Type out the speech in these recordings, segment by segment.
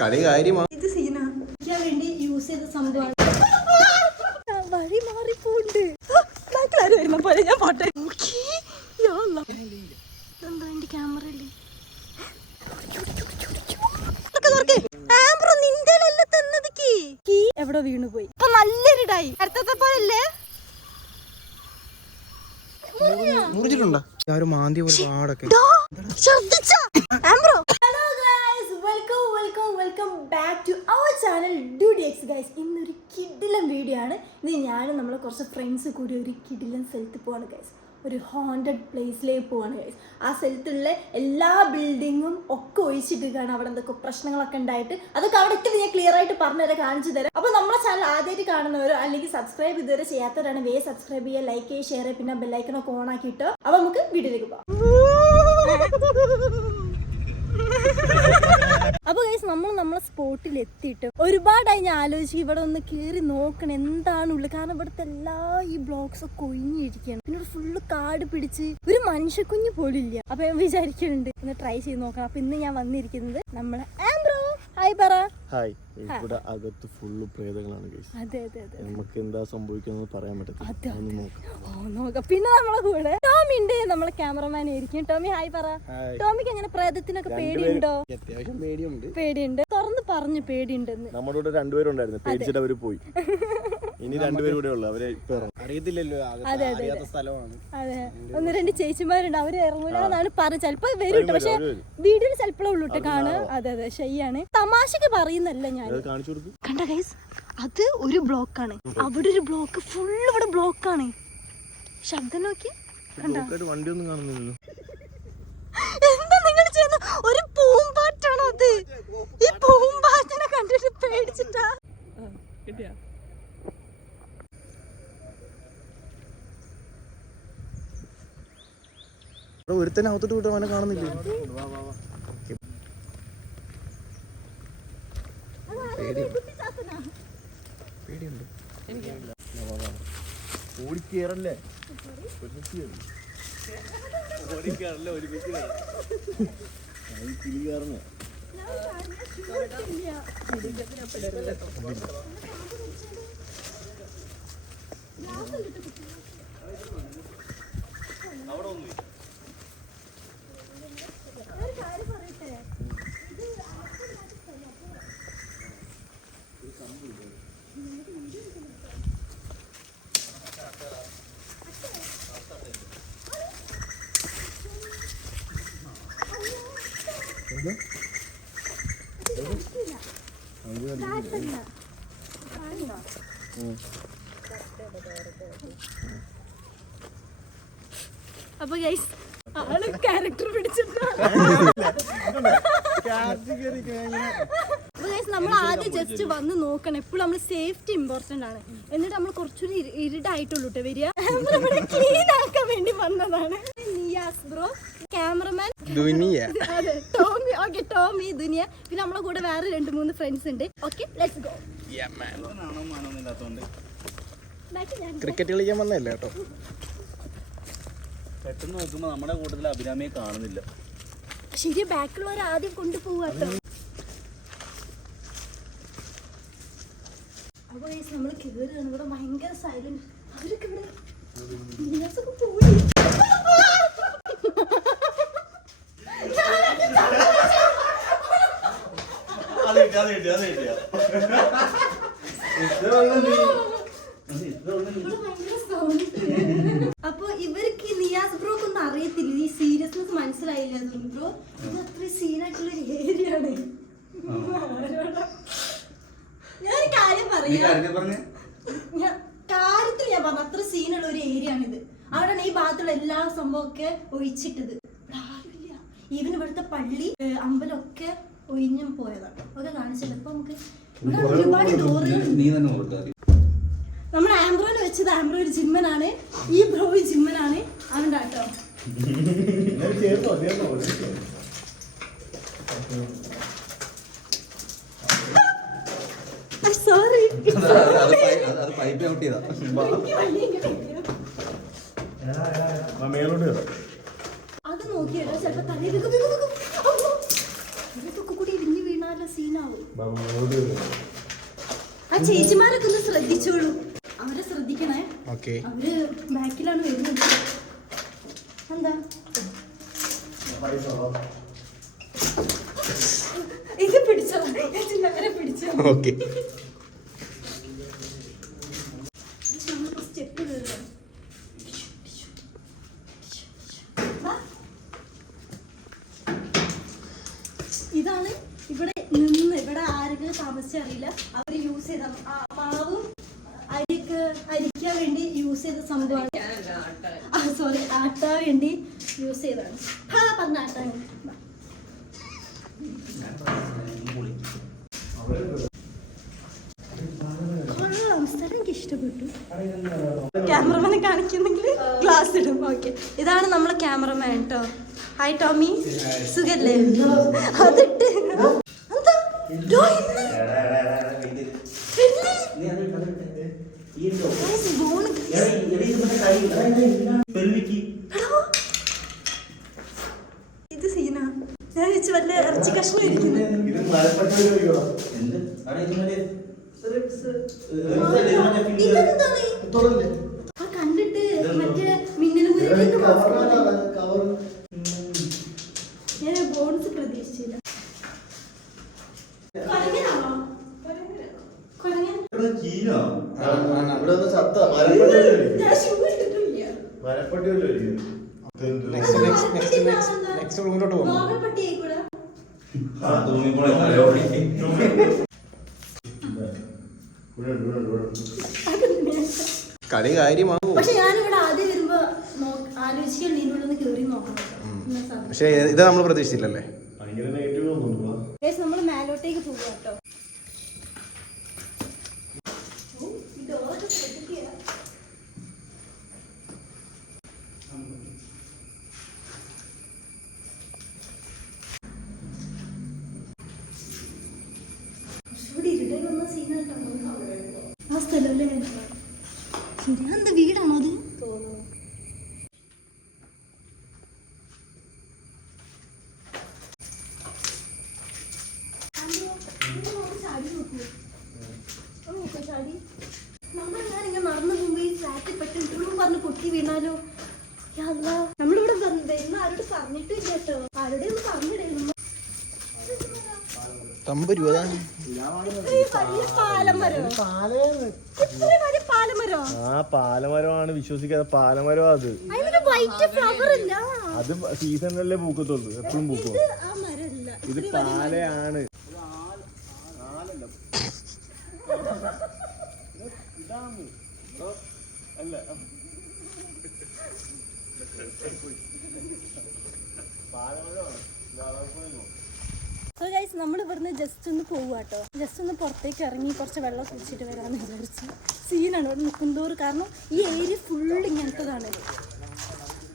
കളി കാര്യമാണ്. ഇത് സീനാ വേണ്ടി യൂസ് ചെയ്ത സംഭവമാണ്. വഴി മാറിപ്പോണ്ട് വരുന്ന പോലെ ഞാൻ പാട്ടെ എന്താ എന്റെ ക്യാമറ അല്ലേ എവിടെ വീണുപോയി. ഇപ്പൊ നല്ലൊരിടായി. അടുത്തത്തെ പോലല്ലേ മുറിച്ചിട്ടുണ്ടോ മാന്തി പോലെ പാടൊക്കെ. Welcome back to our channel ഡ്യൂഡിഎക്സ് ഗൈസ്. ഇന്നൊരു കിടിലൻ വീഡിയോ ആണ്. ഇത് ഞാനും നമ്മളെ കുറച്ച് ഫ്രണ്ട്സ് കൂടി ഒരു കിടിലൻ സ്ഥലത്ത് പോവാണ് ഗൈസ്. ഒരു ഹോണ്ടഡ് പ്ലേസിലേക്ക് പോവാണ് ഗൈസ്. ആ സ്ഥലത്തുള്ള എല്ലാ ബിൽഡിങ്ങും ഒക്കെ ഒഴിച്ചിട്ടിരിക്കുകയാണ്. അവിടെ എന്തൊക്കെ പ്രശ്നങ്ങളൊക്കെ ഉണ്ടായിട്ട് അതൊക്കെ അവിടെ എത്തി ഞാൻ ക്ലിയർ ആയിട്ട് പറഞ്ഞുതരാം, കാണിച്ചു തരാം. അപ്പോൾ നമ്മളെ ചാനൽ ആദ്യമായിട്ട് കാണുന്നവരോ അല്ലെങ്കിൽ സബ്സ്ക്രൈബ് ഇതുവരെ ചെയ്യാത്തവരാണ് വേഗം സബ്സ്ക്രൈബ് ചെയ്യുക, ലൈക്ക് ചെയ്യുക, ഷെയർ ചെയ്യുക, പിന്നെ ബെല്ലൈക്കണൊക്കെ ഓൺ ആക്കിയിട്ട്. അപ്പോൾ നമുക്ക് വീഡിയോയിലേക്ക് പോകാം. അപ്പൊ ഗൈസ് നമ്മളെ സ്പോട്ടിൽ എത്തിയിട്ട് ഒരുപാടായി ഞാൻ ആലോചിച്ച് ഇവിടെ ഒന്ന് കയറി നോക്കണം എന്താണുള്ളത്. കാരണം ഇവിടുത്തെ എല്ലാ ഈ ബ്ലോക്സ് ഒക്കെ ഒഴിഞ്ഞിരിക്കുകയാണ്. പിന്നെ ഫുള്ള് കാട് പിടിച്ച് ഒരു മനുഷ്യക്കുഞ്ഞ് പോലും ഇല്ല. അപ്പൊ ഞാൻ വിചാരിക്കുന്നുണ്ട് ഒന്ന് ട്രൈ ചെയ്ത് നോക്കണം. അപ്പൊ ഇന്ന് ഞാൻ വന്നിരിക്കുന്നത് നമ്മളെ ആംബ്രോ. ഹായ് പറ. ഹായ്. ഇവിടെ അകത്ത് ഫുള്ള് പ്രേതങ്ങളാണ് ഗൈസ്. അതെ അതെ അതെ. നമുക്ക് എന്താ സംഭവിക്കുന്നത് പറയാൻ പറ്റത്തില്ല. നോക്കാം. പിന്നെ നമ്മളെ കൂടെ ടോമി ഉണ്ട്, നമ്മളെ ക്യാമറമാൻ ആയിരിക്കും. ടോമി ഹായ് പറ. ടോമിക്ക് എങ്ങനെ പ്രേതത്തിനൊക്കെ പേടിയുണ്ടോ? അത്യാവശ്യം പേടിയുണ്ട്. തുറന്ന് പറഞ്ഞു പേടിയുണ്ടെന്ന്. നമ്മുടെ കൂടെ രണ്ടുപേരുണ്ടായിരുന്നു, പേടിച്ചിട്ട് അവര് പോയി. ഇനി രണ്ടുപേരും കൂടെ ഉള്ളു. അവരെ അറിയത്തില്ലല്ലോ, അറിയാത്ത സ്ഥലമാണ്. അതെ, ഒന്ന് രണ്ട് ചേച്ചിമാരുണ്ട്, അവര് ഇറങ്ങൂലെന്നാണ് പറഞ്ഞത്. ചിലപ്പോ വരും കേട്ടോ, പക്ഷെ വീഡിയോയിൽ ചിലപ്പോഴേ ഉള്ളൂ കേട്ടോ കാണുക. അതെ അതെ ശരിയാണ്, തമാശക്ക് പറയുന്നല്ല ഞാൻ. കണ്ട ഗൈസ്, അത് ഒരു ബ്ലോക്കാണ്. അവിടെ ഒരു ബ്ലോക്ക് ഫുള്ള് ഇവിടെ ബ്ലോക്കാണ്. ശബ്ദം നോക്കി വണ്ടിയൊന്നും കാണുന്നില്ലല്ലോ. എന്താ നിങ്ങൾ ചെയ്യുന്ന? ഒരു പൂമ്പാറ്റാണോ അത്? ഈ പൂമ്പാറ്റിനെ കണ്ടിട്ട് പേടിച്ചിട്ടാ. ഒരുത്തന്നെ അകത്തോട്ട് വിട്ട് അവനെ കാണുന്നില്ലേ? പേടിയുണ്ട്. ഓടിക്കേറല്ലേ കിളികാരന്. അപ്പൊ ഗൈസ് ആള് ക്യാരക്ടർ പിടിച്ചിട്ടാണ്. നമ്മൾ ആദ്യം ജസ്റ്റ് വന്ന് നോക്കണം. എപ്പോഴും നമ്മൾ സേഫ്റ്റി ഇമ്പോർട്ടന്റ് ആണ്. എന്നിട്ട് നമ്മൾ കുറച്ചൊരു ഇരുടായിട്ടുള്ളൂ കേട്ടോ വരിക. ക്ലീൻ ആക്കാൻ വേണ്ടി വന്നതാണ്. നിയാസ് ബ്രോ, ക്യാമറമാൻ അതെ, ടോമി. ഓക്കെ, ടോമി, ദുനിയ. പിന്നെ നമ്മളെ കൂടെ വേറെ 2-3 ഫ്രണ്ട്സ് ഉണ്ട്. Okay, let's go. ക്രിക്കറ്റ് കളിക്കാൻ വന്നല്ലേ കേട്ടോ. പെട്ടെന്ന് നോക്കുമ്പോ നമ്മുടെ കൂട്ടത്തിൽ അഭിരാമിയെ കാണുന്നില്ല. ശരി, ബാക്കിലുള്ളവർ ആദ്യം കൊണ്ടുപോവാട്ടോ. അപ്പൊ നമ്മള് കേറുകയാണ്. ഇവിടെ ഭയങ്കര സൈലന്റ്. അവരൊക്കെ ഇവിടെ പോയി. അപ്പൊ ഇവർക്ക് നിയാസ് ബ്രോക്ക് ഒന്നും അറിയത്തില്ല, ഈ സീരിയസ്നെസ് മനസ്സിലായില്ല ബ്രോ. ഇത് അത്ര സീനായിട്ടുള്ള ഒരു ഏരിയ ആണ്. ഞാനൊരു കാര്യം പറയാം, കാര്യത്തിൽ ഞാൻ പറഞ്ഞു, അത്ര സീനുള്ള ഒരു ഏരിയ ആണിത്. അവിടെയാണ് ഈ ഭാഗത്തുള്ള എല്ലാ സംഭവമൊക്കെ ഒഴിച്ചിട്ടത്. ഇവിടെ ആരുമില്ല. ഈവൻ ഇവിടുത്തെ പള്ളി അമ്പലമൊക്കെ ഒഴിഞ്ഞും പോയതാണ്. ഒക്കെ കാണിച്ചത്. അപ്പൊ നമുക്ക് ഇവിടെ ഒരുപാട് ഡോറുകൾ. നമ്മൾ ആംബ്രോന് വെച്ചത്, ആംബ്രോ ഒരു ജിമ്മനാണ്, ഈ ബ്രോ ജിമ്മനാണ്. അവൻ്റെ കേട്ടോ. സോറി, അത് നോക്കിയല്ലോ. ചിലപ്പോ തലയിലൊക്കെ കൂടി ഇടിഞ്ഞു വീണാലോ സീനാവും. ആ ചേച്ചിമാരൊക്കെ ഒന്ന് ശ്രദ്ധിച്ചോളൂ, അവരെ ശ്രദ്ധിക്കണേ. അവര് ബാക്കിലാണ് വരുന്നത്. എന്താ ഇത് പിടിച്ചോ, പിടിച്ചോ. സ്റ്റെപ്പ് കയറുക. ഇതാണ് ഇവിടെ നിന്ന്, ഇവിടെ ആരെങ്കിലും താമസിച്ചറിയില്ല, അവർ യൂസ് ചെയ്ത മാവും അരിക്കാൻ വേണ്ടി യൂസ് ചെയ്ത സംഭവമാണ്. സോറി, ആട്ടാൻ വേണ്ടി യൂസ് ചെയ്തതാണ്. പറഞ്ഞ ആട്ടാൻ സ്ഥലം എനിക്ക് ഇഷ്ടപ്പെട്ടു. ക്യാമറമാനെ കാണിക്കുന്നെങ്കിൽ ഗ്ലാസ് ഇടും. ഓക്കെ, ഇതാണ് നമ്മളെ ക്യാമറമാൻ കേട്ടോ. ഹായ് ടോമി, സുഖല്ലേ? അതിട്ട് ഇത് സീനാ. ഞാൻ വെച്ച് വല്ല ഇറച്ചി കഷ്ണം ഇരിക്കുന്നത്. കണ്ടിട്ട് മറ്റേ മിന്നൽ ഞാൻ ബോൺസ് പ്രതീക്ഷിച്ചില്ല. കളി കാര്യമാകും. പക്ഷെ ഞാനിവിടെ ആദ്യം വരുമ്പോ ആലോചിക്കാൻ നീന്തോന്ന് കേറി നോക്കണം. പക്ഷെ ഇത് നമ്മൾ പ്രതീക്ഷിച്ചില്ലല്ലേ. നമ്മൾ മേലോട്ടേക്ക് പോവുക കേട്ടോ. ആ സ്ഥലമല്ലേ ശരി. എന്താ വീടാണോ അത്? നമ്മളിങ്ങനെ നടന്നു പോകുമ്പോ ഈ ഫ്ലാറ്റിൽ പെട്ടെന്ന് പറഞ്ഞ് പൊട്ടി വീണാലോ? നമ്മളിവിടെ വരുന്ന ആരോട് പറഞ്ഞിട്ടില്ല കേട്ടോ. ആരുടെ ഒന്ന് പറഞ്ഞിടായിരുന്നു. പാലമരമാണ്, വിശ്വസിക്കാതെ പാലമരം. അത് സീസണിലല്ലേ പൂക്കത്തുള്ളൂ, എപ്പോഴും പൂക്കും. ഇത് പാലയാണ്. സോ ഗൈസ്, നമ്മൾ ഇവിടുന്ന് ജസ്റ്റ് ഒന്ന് പോവുക കേട്ടോ. ജസ്റ്റ് ഒന്ന് പുറത്തേക്ക് ഇറങ്ങി കുറച്ച് വെള്ളം കുടിച്ചിട്ട് വരാമെന്ന് വിചാരിച്ചു. സീനാണ് ഇവിടെ നിൽക്കുന്തോറും, കാരണം ഈ ഏരിയ ഫുള്ള് ഇങ്ങനത്തതാണ്.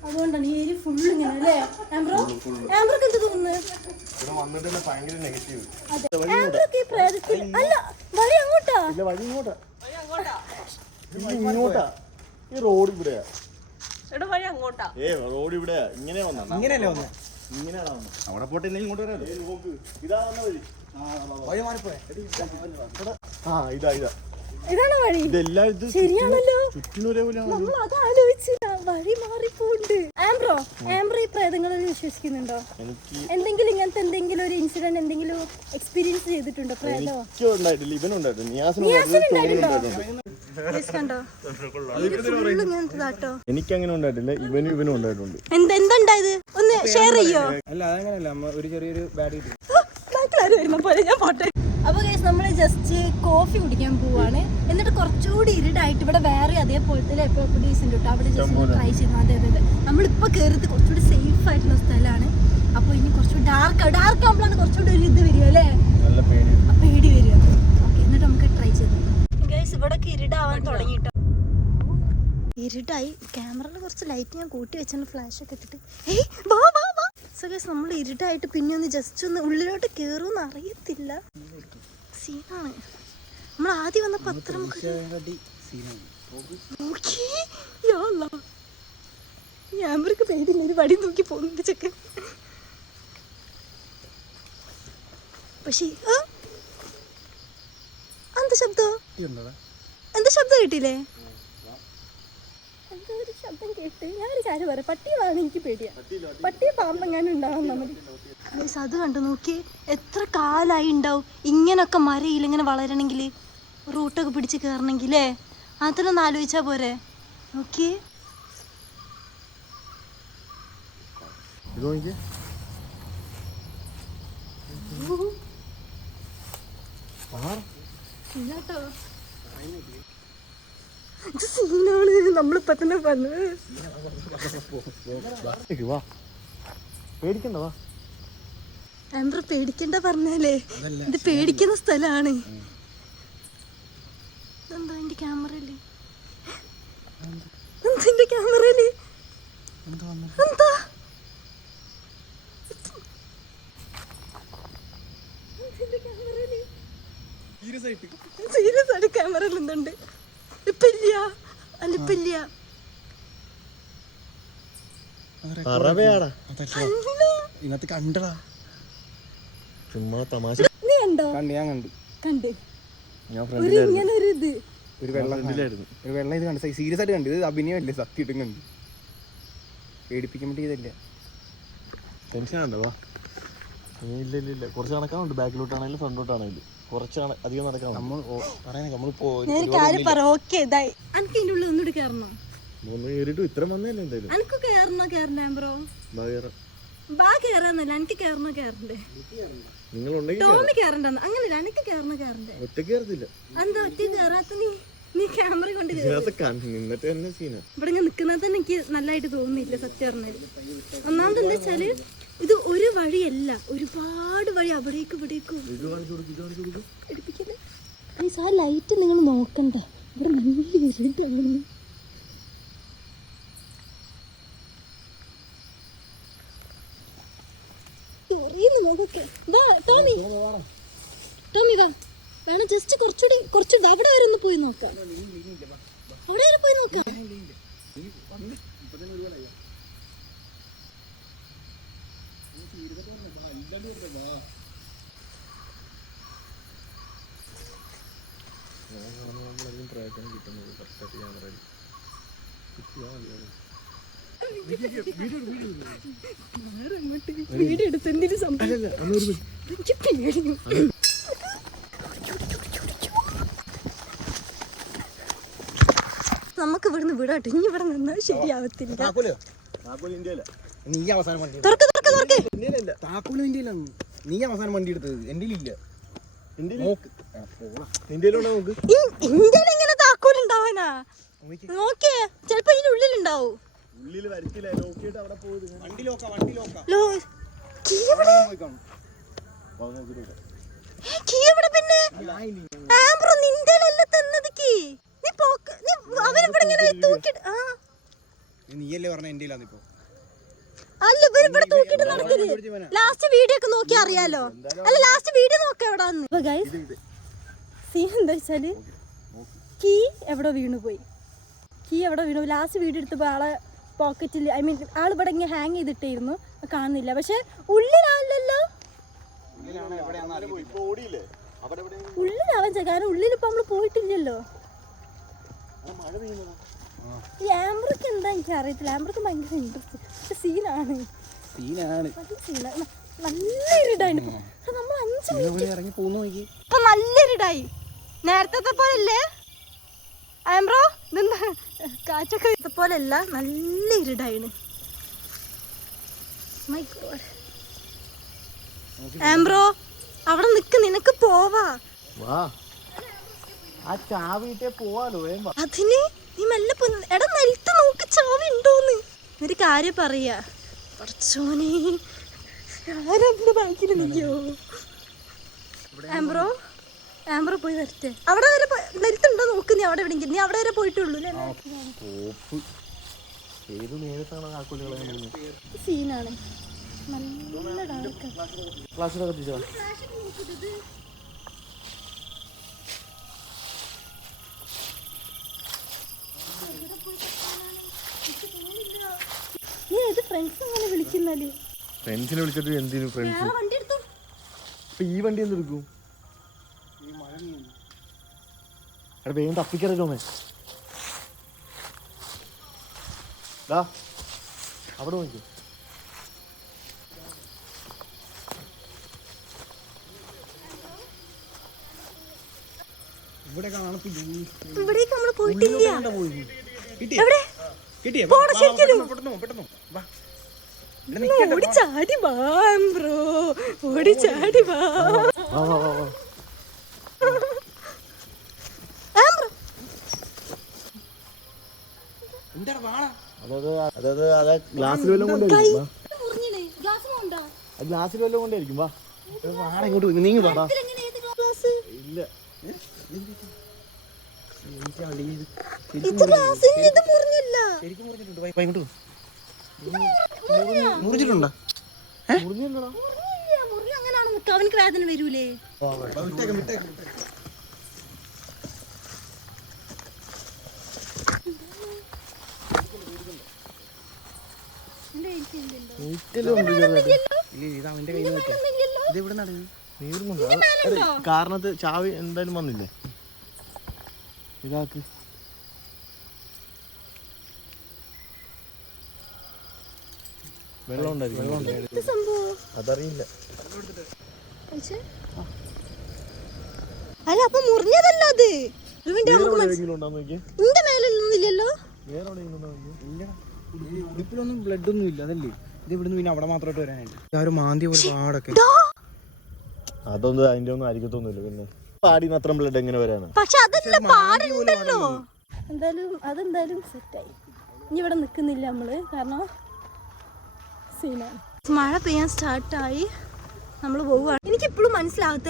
അതുകൊണ്ടാണ് ഈ ഏരിയ ഫുള്ള് ഇങ്ങനെ അല്ലേ ആംബ്രോക്ക് എന്ത് തോന്നുന്നത്? അതെ, ആംബ്രോക്ക് ഈ പ്രേതത്തിൽ അല്ല, വഴി അങ്ങോട്ടാ. ഇങ്ങോട്ടാ, ഈ റോഡ് ഇവിടെയാ. റോഡ് ഇവിടെ ഇങ്ങനെയാ വന്ന, ഇങ്ങനെയല്ലേ വന്നത്? ഇങ്ങനെയാണ് വന്നത്. അവിടെ പോട്ടെ, ഇല്ലെങ്കിൽ ഇങ്ങോട്ട് വരാം. ഇതാ വന്ന വഴി. ഇതാണ് വഴി. ശരിയാണല്ലോ, നമ്മൾ അത് ആലോചിച്ചില്ല. വഴി മാറിപ്പോണ്ട്. ആംബ്രോ ഈ പ്രേതങ്ങളിൽ വിശ്വസിക്കുന്നുണ്ടോ? എന്തെങ്കിലും ഇങ്ങനത്തെ എന്തെങ്കിലും ഒരു ഇൻസിഡന്റ് എന്തെങ്കിലും എക്സ്പീരിയൻസ് ചെയ്തിട്ടുണ്ടോ? പ്രേതോ എനിക്കങ്ങനെ ഉണ്ടായിട്ടില്ല, ഇവനും ഉണ്ടായിട്ടുണ്ട്. എന്തുണ്ടായത് ഒന്ന് ഷെയർ ചെയ്യോ? അല്ല, അതങ്ങനെയല്ല, ഒരു ചെറിയൊരു ബാഡ് വരുന്ന പോലെ ഞാൻ പോട്ടെ. അപ്പോൾ ഗൈസ്, നമ്മൾ ജസ്റ്റ് കോഫി കുടിക്കാൻ പോവാണ്. എന്നിട്ട് കുറച്ചുകൂടി ഇരുടായിട്ട് ഇവിടെ വേറെ അതേപോലത്തെ പ്രോപ്പർട്ടീസ് ഉണ്ട് കേട്ടോ. അവിടെ ജസ്റ്റ് ട്രൈ ചെയ്യുന്നു. അതെ, നമ്മളിപ്പോൾ കയറിയത് കുറച്ചുകൂടി സേഫ് ആയിട്ടുള്ള സ്ഥലമാണ്. അപ്പോൾ ഇനി കുറച്ചുകൂടി ഡാർക്ക് ആകുമ്പോഴാണ് കുറച്ചുകൂടി ഒരു ഇത് വരിക അല്ലേ, പേടി വരിക. ഓക്കെ, എന്നിട്ട് നമുക്ക് ട്രൈ ചെയ്തു. ഗൈസ്, ഇവിടെ ഇരുടാവാൻ തുടങ്ങിട്ടോ. ഇരുടായി. ക്യാമറയിൽ കുറച്ച് ലൈറ്റ് ഞാൻ കൂട്ടി വെച്ചാണ്, ഫ്ലാഷ് ഒക്കെ ഇട്ടിട്ട്. സോ ഗൈസ്, നമ്മൾ ഇരുട്ടായിട്ട് പിന്നെ ഒന്ന് ജസ്റ്റ് ഒന്ന് ഉള്ളിലോട്ട് കയറുമെന്ന് അറിയത്തില്ല. സീനാണ്. നമ്മൾ ആദ്യം വന്ന പത്രം ക്യാമറക്ക് പേടില്ല, ഒരു വടി നോക്കി പോകുന്നുണ്ട് ചെക്കൻ. പക്ഷേ എന്താ ശബ്ദം കേട്ടില്ലേ? എന്തോ ഒരു ശബ്ദം കേട്ട് ഞാനൊരു കാര്യം പറയാം, പട്ടികളാണ് എനിക്ക് പേടിയാ. പട്ടിയെ പാമ്പെങ്ങാനും ഉണ്ടാവും നമ്മൾ. അത് കണ്ടു നോക്കി, എത്ര കാലായി ഉണ്ടാവും ഇങ്ങനൊക്കെ മരയിൽ ഇങ്ങനെ വളരണമെങ്കിൽ, റൂട്ടൊക്കെ പിടിച്ച് കയറണമെങ്കിലേ. അതിലൊന്ന് ആലോചിച്ചാ പോരെ. നോക്കി സീനാണ് നമ്മളിപ്പോ തന്നെ പറഞ്ഞത്. പേടിക്കണ്ട പറഞ്ഞാലേ, ഇത് പേടിക്കുന്ന സ്ഥലാണ്. എന്താ എന്റെ ക്യാമറയില്, എന്റെ ക്യാമറയില് എന്താ സീരിയസ് ആയിട്ട് ക്യാമറയിൽ എന്തുണ്ട്? ഇപ്പില്ല, അല്ല ഇപ്പില്ല. ഇന്നത്തെ കണ്ടടാ, ചുമ്മാ തമാശ. നീ കണ്ടോ? ഞാൻ കണ്ടു. കണ്ട് ഞാൻ ഒരു ഇങ്ങനെ ഒരു ഇത് ഒരു വെള്ളം ഇത് കണ്ടു. സീരിയസ് ആയിട്ട് കണ്ടു. ഇത് അഭിനയമല്ലേ, സത്യമായിട്ടും കണ്ടു. പേടിപ്പിക്കാൻ വേണ്ടി ഇതല്ല. ടെൻഷൻ ഉണ്ടോ? ഇല്ല കുറച്ച് നടക്കാനുണ്ട്. ബാക്കിലോട്ടാണെങ്കിലും ഫ്രണ്ടിലോട്ടാണെങ്കിലും കുറച്ച് അധികം നടക്കാനുണ്ട്. ഞാനൊരു കാര്യം പറ. ഓക്കെ ഇതായി. എനിക്ക് ഇതിന്റെ ഉള്ളിൽ ഒന്നുകൂടി കയറണം. ഇത്ര വന്നല്ലേ എന്തായാലും. എനിക്ക് കയറണോ കയറണ്ടേ ബ്രോ? ബാ കയറാന്നല്ല, എനിക്ക് കയറണോ കയറണ്ടേ? ടോമി കയറണ്ടെന്ന് അങ്ങനല്ല, എനിക്ക് കയറണോ കയറണ്ടേ? ഒറ്റ കയറത്തില്ല. എന്താ ഒറ്റ കയറാത്ത? നീ ക്യാമറ കൊണ്ട് ഇവിടെ ഞാൻ നിക്കുന്നത് തന്നെ എനിക്ക് നല്ലതായിട്ട് തോന്നുന്നില്ല സത്യം പറഞ്ഞാൽ. ഒന്നാമത് എന്താ വെച്ചാല്, ഇത് ഒരു വഴിയല്ല, ഒരുപാട് വഴി അവിടേക്കും ഇവിടേക്കും. ആ ലൈറ്റ് നിങ്ങൾ നോക്കണ്ട, ഇവിടെ നല്ല ഇരുട്ടാണ്. ടോമി വാ, വേണം ജസ്റ്റ് കുറച്ചുകൂടി അവിടെ വരെ ഒന്ന് പോയി നോക്കാം. അവിടെ വരെ പോയി നോക്കാം. വീഡിയോ എടുത്ത് എന്തിനു സംഭവം നമുക്ക് ഇവിടുന്ന് വിടാട്ടെ. ഇനി ഇവിടെ നിന്നാൽ ശരിയാവത്തില്ല. നീ അവസാനം വണ്ടി നീ അവസാനം വണ്ടി എടുത്തത് എന്റെ ഇല്ല. ഇന്ത്യയിൽ എങ്ങനെ താക്കോലുണ്ടാവാനാ? നോക്കിയേ, ചെലപ്പോ ഇതിന്റെ ഉള്ളിലുണ്ടാവും. നീയല്ലേ പറഞ്ഞ എന്റെ ഇല്ലാന്നിപ്പോ. ലാസ്റ്റ് വീഡിയോ ഒക്കെ നോക്കി അറിയാലോ. അല്ല ലാസ്റ്റ് വീഡിയോ നോക്കാം എവിടെ. സീൻ എന്താ വെച്ചാല്, കീ എവിടെ വീണു പോയി. ലാസ്റ്റ് വീഡിയോ എടുത്തപ്പോ ആളെ പോക്കറ്റിൽ, ഐ മീൻ ആൾ ഇവിടെ ഇങ്ങനെ ഹാങ് ചെയ്തിട്ടായിരുന്നു, കാണുന്നില്ല. പക്ഷെ ഉള്ളിലാവില്ലല്ലോ. ഉള്ളിലാവാൻ കാരണം ഉള്ളിലിപ്പോ നമ്മള് പോയിട്ടില്ലല്ലോ. ഈ ആംബ്രക്ക് എന്താ എനിക്ക് അറിയത്തില്ല. ആംബ്രക്ക് ഭയങ്കര ഇൻട്രസ്റ്റ്. പക്ഷെ സീനാണ് നല്ല ഇരുടായി. നമ്മൾ 5 മിനിറ്റ് ഇപ്പൊ നല്ല ഇരുടായി. നേരത്തെ പോലല്ലേ ആംബ്രോ? ഇതെന്താ കാറ്റൊക്കെ പോലെയല്ല, നല്ല ഇരുടായിന്. My God. ആംബ്രോ അവിടെ നിക്ക്, നിനക്ക് പോവാ. അതിന് നീ മെല്ലെ എടാ നിലത്ത് നോക്ക്, ചാവി ഉണ്ടോന്ന്. ഒരു കാര്യം പറയാ, കുറച്ചോനെ ആരെന്റെ ബാക്കിൽ നിൽക്കോ? ആംബ്രോ പോയി വരട്ടെ. അവിടെ വരെ നിലത്തുണ്ടോ നോക്ക്. നീ അവിടെ എവിടെയെങ്കിലും, നീ അവിടെ വരെ പോയിട്ടുള്ളൂ. സീനാണ് നല്ല ഡാർക്ക്. നീ ഏത് ഫ്രണ്ട്സ് അങ്ങനെ വിളിക്കുന്നാല്? ഫ്രണ്ട്സിനെ വിളിച്ചിട്ട് എന്തിനു ഫ്രണ്ട്സ്? വണ്ടി എടുത്തു. ഈ വണ്ടി എന്തെടുക്കും? അവിടെ വേഗം തപ്പിക്കറിയോമേ. അവിടെ നോക്കി. ഇവിടേക്ക് നമ്മള് പോയിട്ടില്ല. എവിടെ? പോടാ ശരിക്കും. ഓടിച്ചാടി വാ ബ്രോ, ഓടിച്ചാടി വാ. ഗ്ലാസ്സിൽ വല്ലതും കൊണ്ടായിരിക്കും. ഗ്ലാസ്സിൽ വല്ലതും കൊണ്ടായിരിക്കും. വാ വാട ഇങ്ങോട്ട് നീങ്ങി വാടാ. ഇല്ല മുറിച്ചിട്ടുണ്ടോ? അവനക്ക് വേദന വരൂലേ? കാരണത്ത് ചാവി എന്തായാലും വന്നില്ലേ ഇതാക്ക്. വെള്ളം ഉണ്ടായിരിക്കും. അതറിയില്ല. അല്ല അപ്പൊ മുറിഞ്ഞതല്ല അത്. നിന്റെ മേലൊന്നുമില്ലല്ലോ. ഇടുപ്പിലൊന്നും ബ്ലഡ് ഒന്നും ഇല്ല. അതല്ലേ ഇത് ഇവിടുന്ന് പിന്നെ അവിടെ മാത്രമായിട്ട് വരാനായിട്ട് ഒരു മാന്തി പോലെ പാടൊക്കെ. അതൊന്നും അതിന്റെ ഒന്നും ആയിരിക്കത്തൊന്നുമില്ല. പിന്നെ പാടിന്ന് അത്ര ബ്ലഡ് എങ്ങനെ വരാണ്? പക്ഷെ അതല്ല പാടുണ്ടല്ലോ. എന്തായാലും അതെന്തായാലും സെറ്റായി. ഇനി ഇവിടെ നിൽക്കുന്നില്ല നമ്മള്, കാരണം സീനാണ്. മഴ പെയ്യാൻ സ്റ്റാർട്ടായി. നമ്മൾ പോവുകയാണ്. എനിക്കിപ്പോഴും മനസ്സിലാവാത്ത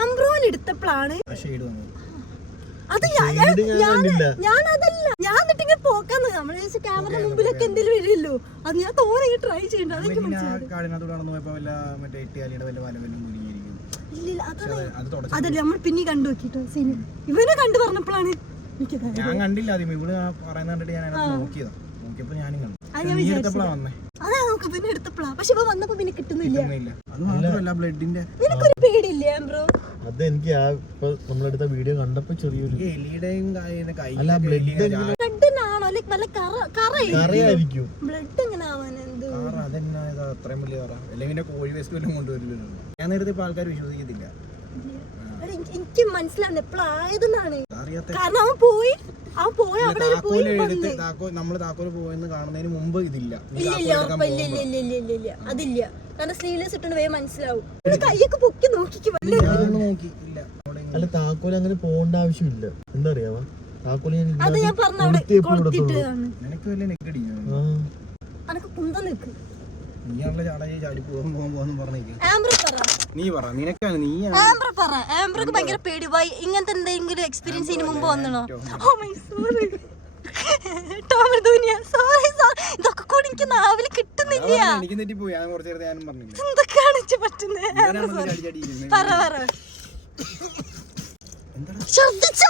ആംബ്രോൻ എടുത്തപ്പോഴാണ് അത്. ഞാനതല്ല, ഞാൻ എന്നിട്ടിങ്ങനെ പോക്കാന്ന്. നമ്മള് ക്യാമറ മുമ്പിലൊക്കെ എന്തെങ്കിലും വരില്ലല്ലോ, അത് ഞാൻ തോന്നി ട്രൈ ചെയ്യണ്ട. അതെനിക്ക് അതല്ല നമ്മൾ പിന്നെ കണ്ടു നോക്കിട്ടോ സീന്. ഇവനെ കണ്ടു പറഞ്ഞപ്പോഴാണ് ഞാൻ കണ്ടില്ല. ആദ്യം ഇവിടെ പറയുന്ന കണ്ടിട്ട് ഞാൻ നോക്കിയതാ. നോക്കിയപ്പോ ഞാനും കണ്ടു. അതാ നോക്ക് പിന്നെ എടുത്തപ്പോഴാ. പക്ഷെ ഇപ്പൊ വന്നപ്പോ പിന്നെ കിട്ടുന്നില്ല. അത് മാത്രമല്ല ബ്ലഡിന്റെ നിനക്കൊരു പേടിയില്ലേ ബ്രോ? അതെനിക്ക് നമ്മളെടുത്ത വീഡിയോ കണ്ടപ്പോ ചെറിയൊരു ബ്ലഡിനാണോ വല്ല കറയായിരിക്കും. ബ്ലഡ് എങ്ങനെ ആവാൻ? അത്രയും വലിയ കറ അല്ലെങ്കിൽ കോഴി വേസ്റ്റ് വല്ലതും കൊണ്ടുവരില്ലല്ലോ. ഞാൻ നേരത്തെ ഇപ്പൊ ആൾക്കാർ വിശ്വസിക്കത്തില്ല. എനിക്ക് മനസ്സിലാവുന്ന എപ്പോഴായതെന്നാണ്. കാരണം അവൻ പോയി അവിടെ നമ്മള് താക്കോല് പോയെന്ന് കാണുന്നതിന് മുമ്പ് ഇതില്ല. ഇല്ല അതില്ല. കാരണം സ്ലീവ്ലെസ് ഇട്ടുണ്ട് വേഗം മനസ്സിലാവും. കൈയൊക്കെ പൊക്കി നോക്കിക്ക്. നോക്കി ഇല്ല. അല്ല താക്കോല് അങ്ങനെ പോകേണ്ട ആവശ്യമില്ല. എന്താ അറിയാവാ, താക്കോല് അത് ഞാൻ പറഞ്ഞ അവിടെ കൊളുത്തിട്ടതാണ്. നിനക്ക് വലിയ നെക്കടി അനക്ക് കുന്തം നിൽക്ക്. നീയാണല്ലോ ചാടി പോകാൻ പറഞ്ഞേക്ക്. നീ പറ നിനക്കാണ്. നീ ആംബ്രോക്ക് ഭയങ്കര പേടി. ഇങ്ങനത്തെ എന്തെങ്കിലും എക്സ്പീരിയൻസ് ഇതിന് മുമ്പ് വന്നോ? ഓ മൈ സോറി ടോമർ ദുനിയ, സോറി ഇതൊക്കെ കൂടി എനിക്ക് നാവില് കിട്ടുന്നില്ല. എന്തൊക്കെയാണ് പറ്റുന്നത്? പറ ഛർദിച്ച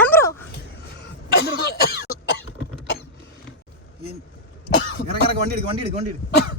ആംബ്രോ വണ്ടി എടുക്കും